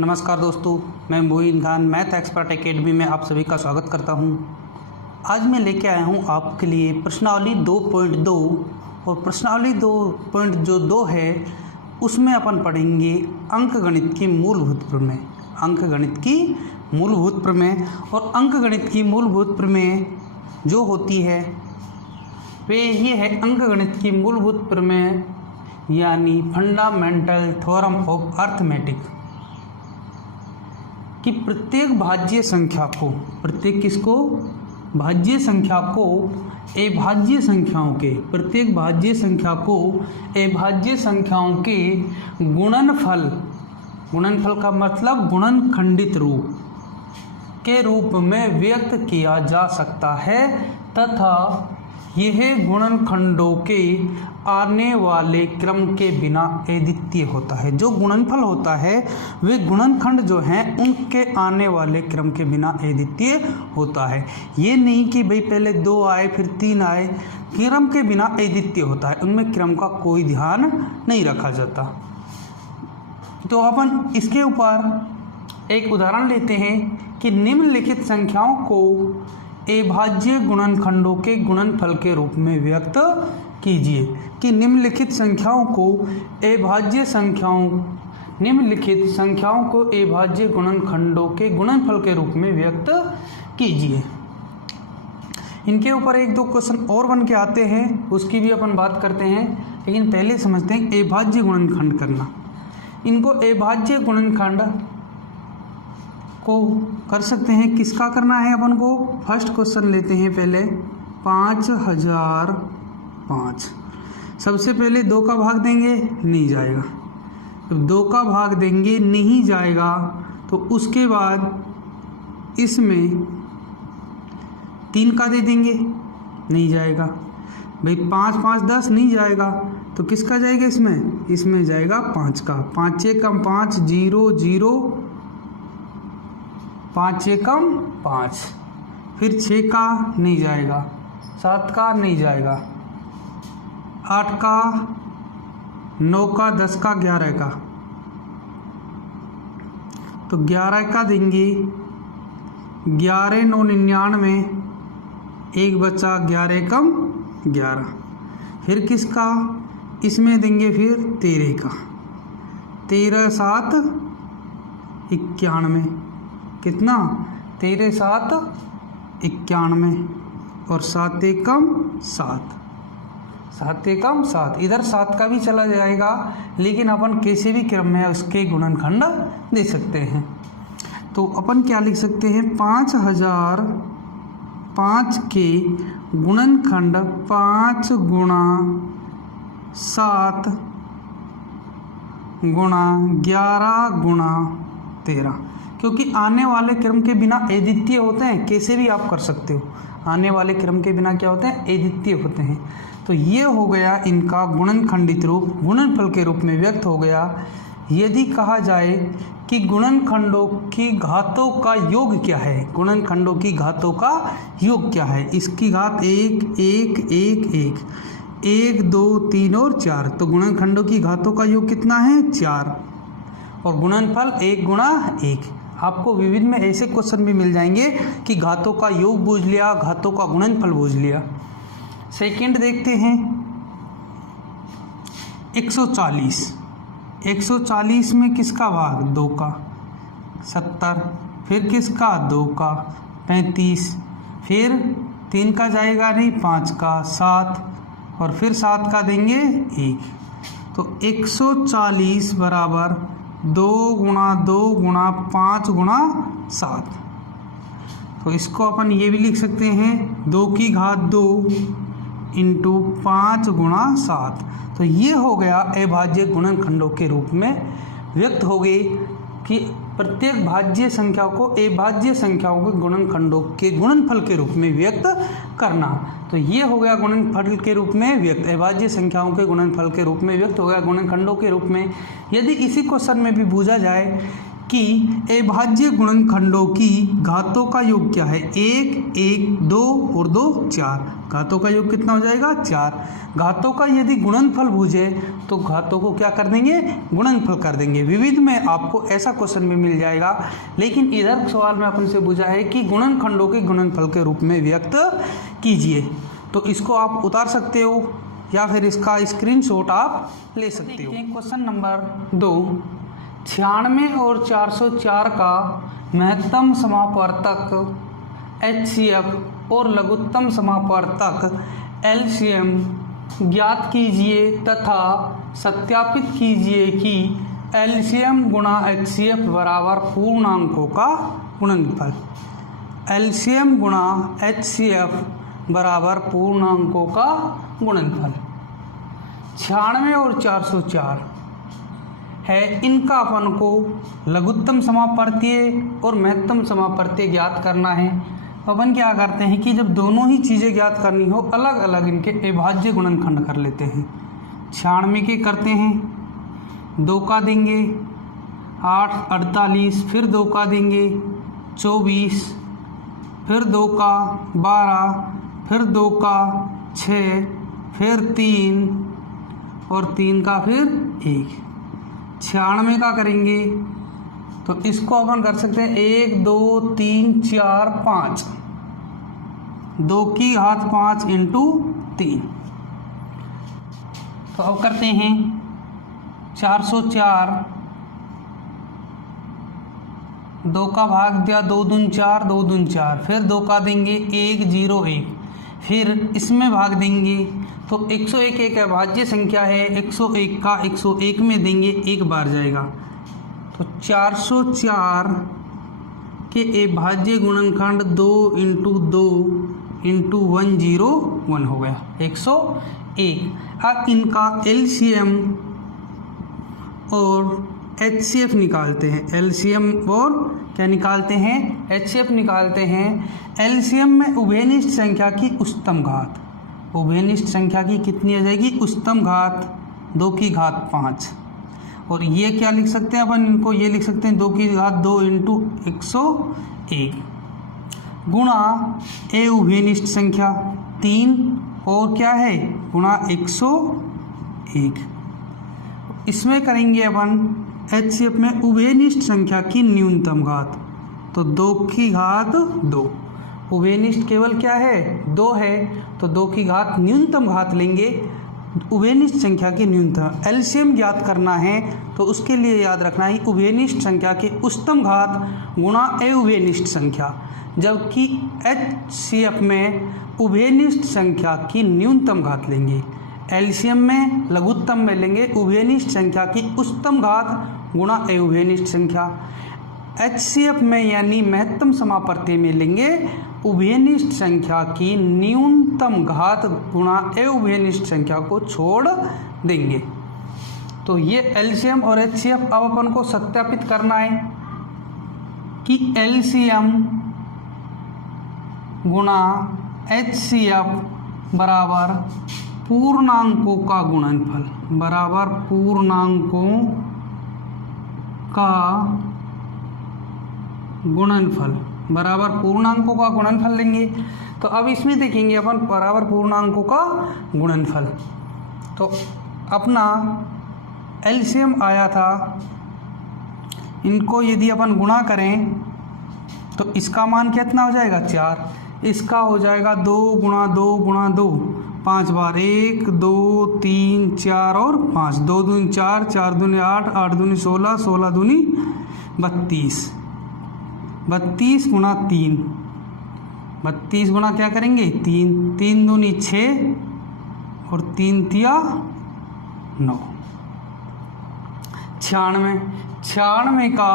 नमस्कार दोस्तों, मैं Moin Khan math expert academy में आप सभी का स्वागत करता हूं। आज मैं लेके आया हूं आपके लिए प्रश्नावली 2.2 और प्रश्नावली 2.2 है उसमें अपन पढ़ेंगे अंकगणित की मूलभूत प्रमेय। अंकगणित की मूलभूत प्रमेय और अंकगणित की मूलभूत प्रमेय जो होती है वे ये है अंकगणित की मूलभूत प्रमेय यानी फंडामेंटल थ्योरम ऑफ अर्थमेटिक कि प्रत्येक भाज्य संख्या को भाज्य संख्या को अभाज्य संख्याओं के प्रत्येक भाज्य संख्या को अभाज्य संख्याओं के गुणनफल का मतलब गुणनखंडित रूप के रूप में व्यक्त किया जा सकता है तथा यह गुणनखंडों के आने वाले क्रम के बिना अद्वितीय होता है। जो गुणनफल होता है वे गुणनखंड जो हैं उनके आने वाले क्रम के बिना अद्वितीय होता है। ये नहीं कि भाई पहले 2 आए फिर 3 आए, क्रम के बिना अद्वितीय होता है, उनमें क्रम का कोई ध्यान नहीं रखा जाता। तो अपन इसके ऊपर एक उदाहरण लेते हैं कि निम्नलिखित संख्याओं को अभाज्य गुणनखंडों के गुणनफल के रूप में व्यक्त कीजिए। कि निम्नलिखित संख्याओं को अभाज्य गुणनखंडों के गुणनफल के रूप में व्यक्त कीजिए। इनके ऊपर 1-2 क्वेश्चन और बन के आते हैं, उसकी भी अपन बात करते हैं, लेकिन पहले समझते हैं अभाज्य गुणनखंड करना। इनको अभाज्य गुणनखंड को कर सकते हैं, किसका करना है अपन को। फर्स्ट क्वेश्चन लेते हैं पहले 5005। सबसे पहले 2 का भाग देंगे, नहीं जाएगा। जब 2 का भाग देंगे नहीं जाएगा तो उसके बाद इसमें 3 का दे देंगे, नहीं जाएगा। भाई 5 5 10 नहीं जाएगा तो किसका जाएगा इसमें जाएगा 5 का। 5 एकम 5 0 0 5 एकम 5, फिर 6 का नहीं जाएगा, 7 का नहीं जाएगा, 8 का 9 का 10 का 11 का, तो 11 का देंगे। 11 9 99, एक बचा 11 एकम 11, फिर किसका इसमें देंगे फिर 13 का। 13 7 91, कितना 13 7 91 और 7 एकम 7, 7 एकम 7। इधर 7 का भी चला जाएगा, लेकिन अपन किसी भी क्रम में उसके गुणनखंड दे सकते हैं। तो अपन क्या लिख सकते हैं, 5005 के गुणनखंड 5 गुणा 7 गुणा 11 गुणा 13, क्योंकि आने वाले क्रम के बिना अद्वितीय होते हैं। कैसे भी आप कर सकते हो, आने वाले क्रम के बिना क्या होते हैं, अद्वितीय होते हैं। तो ये हो गया इनका गुणनखंडित रूप, गुणनफल के रूप में व्यक्त हो गया। यदि कहा जाए कि गुणनखंडों की घातों का योग क्या है, गुणनखंडों की घातों का योग क्या है, इसकी घात 1 1 1 1 1 2 3 और 4, तो गुणनखंडों की घातों का योग कितना है 4 और गुणनफल 1 गुणा 1। आपको विविध में ऐसे क्वेश्चन भी मिल जाएंगे कि घातों का योग बूझ लिया, घातों का गुणनफल बूझ लिया। सेकंड देखते हैं 140। 140 में किसका भाग 2 का 70, फिर किसका 2 का 35, फिर 3 का जाएगा नहीं, 5 का 7 और फिर 7 का देंगे 1। तो 140 बराबर 2 गुणा 2 गुणा 5 गुणा 7। तो इसको अपन ये भी लिख सकते हैं 2 की घात 2 इंटू 5 गुणा 7। तो ये हो गया अभाज्य गुणनखंडों के रूप में व्यक्त हो गई कि प्रत्येक भाज्य संख्या को अभाज्य संख्याओं के गुणनखंडों के गुणनफल के रूप में व्यक्त करना। तो ये हो गया गुणनफल के रूप में व्यक्त, अभाज्य संख्याओं के गुणनफल के रूप में व्यक्त हो गया गुणनखंडों के रूप में। यदि इसी क्वेश्चन में भी पूछा जाए कि अभाज्य गुणनखंडों की घातों का योग क्या है। 1, 1, 2 और 2 4। घातों का योग कितना हो जाएगा 4। घातों का यदि गुणनफल पूछे तो घातों को क्या कर देंगे, गुणनफल कर देंगे। विविध में आपको ऐसा क्वेश्चन भी मिल जाएगा, लेकिन इधर सवाल में अपन से पूछा है कि गुणनखंडों के गुणनफल के रूप में व्यक्त कीजिए। तो इसको आप उतार सकते हो या फिर इसका स्क्रीनशॉट आप ले सकते हो। क्वेश्चन नंबर 2, 96 और 404 का महत्तम समापवर्तक HCF और लघुत्तम समापवर्तक LCM ज्ञात कीजिए तथा सत्यापित कीजिए कि LCM गुणा HCF बराबर पूर्णांकों का गुणनफल। LCM गुणा HCF बराबर पूर्णांकों का गुणनफल। 96 और 404 है, इनका अपन को लघुत्तम समापवर्तीय और महत्तम समापवर्तीय ज्ञात करना है। अपन क्या करते हैं कि जब दोनों ही चीज़ें ज्ञात करनी हो, अलग अलग इनके अभाज्य गुणनखंड कर लेते हैं। 96 के करते हैं, 2 का देंगे 8, 48, फिर 2 का देंगे 24, फिर 2 का 12, फिर 2 का 6, फिर 3 और 3 का फिर 1। 96 का करेंगे तो इसको अपन कर सकते हैं 1, 2, 3, 4, 5, 2 की घात 5 इंटू 3। तो अब करते हैं 404, 2 का भाग दिया 2 दूनी 4, 2 दूनी 4, फिर 2 का देंगे 1, 0, 1, फिर इसमें भाग देंगे तो 101 एक अभाज्य संख्या है, 101 का 101 में देंगे, एक बार जाएगा। तो 404 के अभाज्य गुणनखंड 2 इंटू 2 इंटू 101 हो गया 101। अब इनका LCM और HCF निकालते हैं। LCM और क्या निकालते हैं, HCF निकालते हैं। LCM में उभयनिष्ठ संख्या की उच्चतम घात, उभयनिष्ठ संख्या की कितनी आ जाएगी, उच्चतम घात 2 की घात 5। और ये क्या लिख सकते हैं अपन, इनको ये लिख सकते हैं 2 की घात 2 इंटू 101 गुणा ए उभयनिष्ठ संख्या 3 और क्या है गुणा 101। इसमें करेंगे अपन HCF में उभयनिष्ठ संख्या की न्यूनतम घात, तो 2 की घात 2। उभयनिष्ठ केवल क्या है 2 है, तो 2 की घात न्यूनतम घात लेंगे उभयनिष्ठ संख्या की न्यूनतम। LCM ज्ञात करना है तो उसके लिए याद रखना है उभयनिष्ठ संख्या की उच्चतम घात गुणा ए उभयनिष्ठ संख्या, जबकि HCF में उभयनिष्ठ संख्या की न्यूनतम घात लेंगे। LCM में लघुत्तम में लेंगे उभयनिष्ठ संख्या की उच्चतम घात गुणा ए उभयनिष्ठ संख्या। HCF में यानी महत्तम समापवर्ती में लेंगे उभयनिष्ठ संख्या की न्यूनतम घात गुणा ए उभयनिष्ठ संख्या को छोड़ देंगे। तो ये LCM और HCF अब अपन को सत्यापित करना है कि LCM गुणा HCF बराबर पूर्णांकों का गुणनफल, बराबर पूर्णांकों का गुणनफल, बराबर पूर्णांकों का गुणनफल लेंगे। तो अब इसमें देखेंगे अपन बराबर पूर्णांकों का गुणनफल। तो अपना LCM आया था, इनको यदि अपन गुणा करें तो इसका मान कितना हो जाएगा 4, इसका हो जाएगा 2 गुणा 2 गुणा 2 5 बार, 1 2 3 4 और 5, 2 दूनी 4, 4 दूनी 8, 8 दूनी 16, 16 दूनी 32, 32 गुणा 3, 32 गुणा क्या करेंगे 3, 3 दूनी 6 और 3 तिया 9। 96 का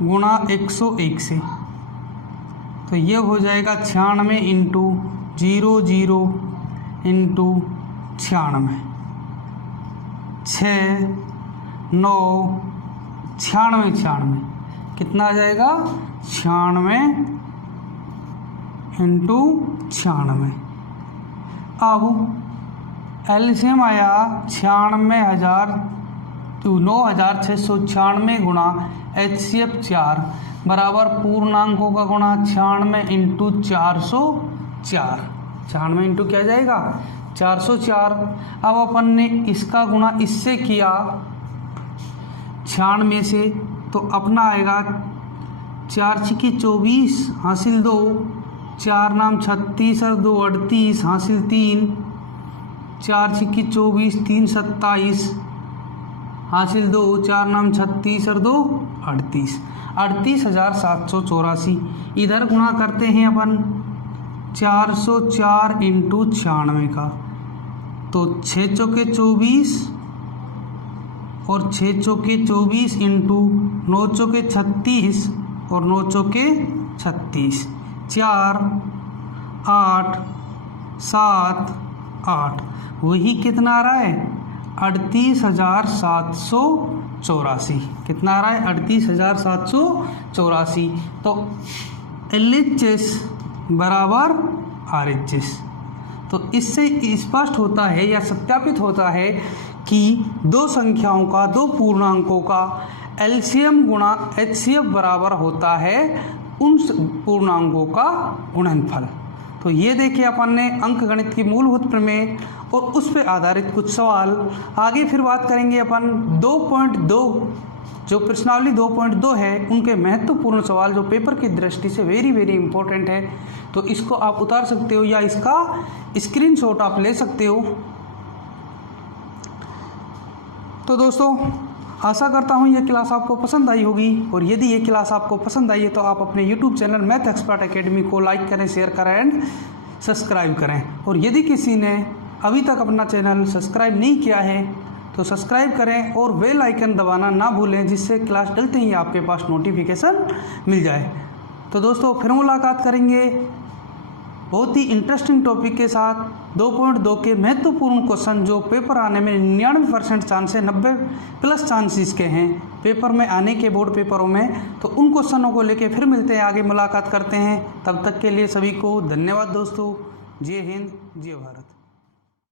गुणा 101 से, तो ये हो जाएगा 96 इंटू 00 इंटू 96, 6 9 96 96 कितना आ जाएगा 96 इंटू 96। अब LCM आया 96,000, तो 9696 गुणा HCF 4 बराबर पूर्णांकों का गुणा 96 इंटू 404। 96 इंटू क्या जाएगा 404। अब अपन ने इसका गुणा इससे किया 96 से, तो अपना आएगा 4 छिकी 24 हासिल 2, 4 नाम 36 और 2 38 हासिल 3, 4 छिकी 24 3 27 हासिल 2, 4 नाम 36 और 2 38, 38,784। इधर गुणा करते हैं अपन 404 इंटू 96 का, तो 6 चौके 24 और 6 चौके 24 इंटू 9 चौके 36 और 9 चौके 36, 4 8 7 8, वही कितना आ रहा है 38,784। कितना आ रहा है 38,784। तो LHS बराबर RHS। तो इससे स्पष्ट होता है या सत्यापित होता है कि दो संख्याओं का, दो पूर्णांकों का LCM गुणा HCF बराबर होता है उन पूर्णांकों का गुणनफल। तो ये देखिए अपन ने अंकगणित की मूलभूत प्रमेय और उस पर आधारित कुछ सवाल। आगे फिर बात करेंगे अपन 2.2 जो प्रश्नावली 2.2 है उनके महत्वपूर्ण सवाल जो पेपर की दृष्टि से वेरी इंपॉर्टेंट है। तो इसको आप उतार सकते हो या इसका स्क्रीनशॉट आप ले सकते हो। तो दोस्तों आशा करता हूँ ये क्लास आपको पसंद आई होगी, और यदि ये क्लास आपको पसंद आई है तो आप अपने YouTube channel math expert academy को लाइक करें, शेयर करें एंड सब्सक्राइब करें। और यदि किसी ने अभी तक अपना चैनल सब्सक्राइब नहीं किया है तो सब्सक्राइब करें और बेल आइकन दबाना ना भूलें, जिससे क्लास डलते ही आपके पास नोटिफिकेशन मिल जाए। तो दोस्तों फिर मुलाकात करेंगे बहुत ही इंटरेस्टिंग टॉपिक के साथ। 2.2 के महत्वपूर्ण क्वेश्चन जो पेपर आने में 99% चांस है, 90+ चांस इसके हैं पेपर में आने के, बोर्ड पेपरों में। तो उन क्वेश्चनों को लेके फिर मिलते हैं, आगे मुलाकात करते हैं। तब तक के लिए सभी को धन्यवाद दोस्तों। जय हिंद, जय भारत।